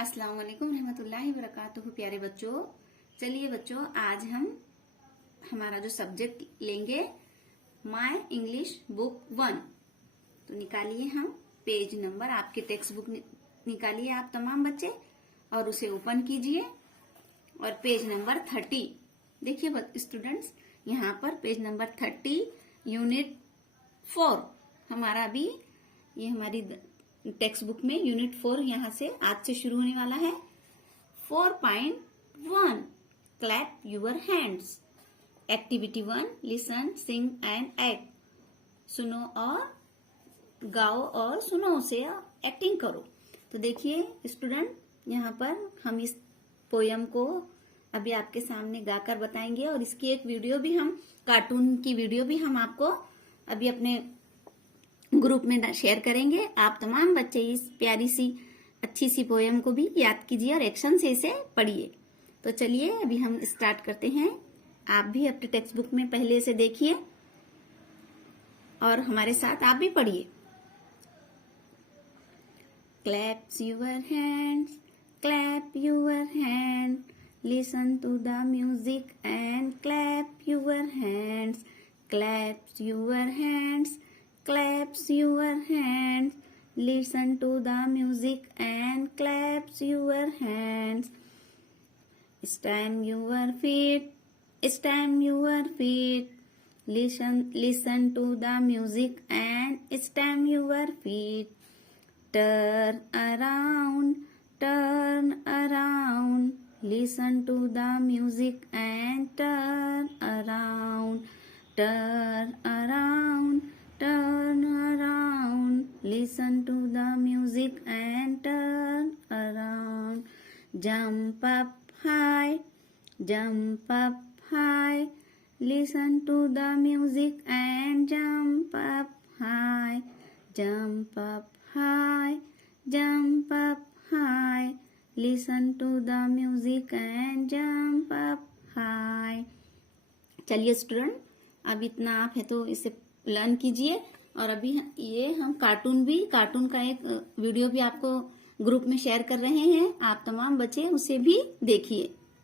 अस्सलाम वालेकुम रहमतुल्लाहि वबरकातुहू। प्यारे बच्चों, चलिए बच्चों, आज हम हमारा जो सब्जेक्ट लेंगे माय इंग्लिश बुक 1। तो निकालिए हम पेज नंबर, आपके टेक्स्ट बुक निकालिए आप तमाम बच्चे और उसे ओपन कीजिए और पेज नंबर 30 देखिए स्टूडेंट्स, यहाँ पर पेज नंबर 30 यूनिट 4 हमारा अभी ये हमारी टेक्स्ट बुक में यूनिट 4 यहाँ से आज से शुरू होने वाला है। 4.1 clap your hands. Activity 1 listen sing and act. सुनो और गाओ और सुनो से एक्टिंग करो। तो देखिए स्टूडेंट, यहाँ पर हम इस पोयम को अभी आपके सामने गाकर बताएंगे और इसकी एक वीडियो भी हम, कार्टून की वीडियो भी हम आपको अभी अपने ग्रुप में शेयर करेंगे। आप तमाम बच्चे इस प्यारी सी अच्छी सी पोयम को भी याद कीजिए और एक्शन से इसे पढ़िए। तो चलिए अभी हम स्टार्ट करते हैं। आप भी अपने टेक्स्ट बुक में पहले से देखिए और हमारे साथ आप भी पढ़िए। Claps your hands, clap your hand, listen to the music and clap your hands, claps your hands, claps your hands, listen to the music and claps your hands. Stamp your feet, stamp your feet, listen to the music and stamp your feet. Turn around, listen to the music and turn around, turn around, listen to the music and turn around. Jump up high, listen to the music and jump up high, jump up high, listen to the music and jump up high. चलिए student, अब इतना आप है तो इसे learn कीजिए और अभी ये हम कार्टून का एक वीडियो भी आपको ग्रुप में शेयर कर रहे हैं। आप तमाम बच्चे उसे भी देखिए।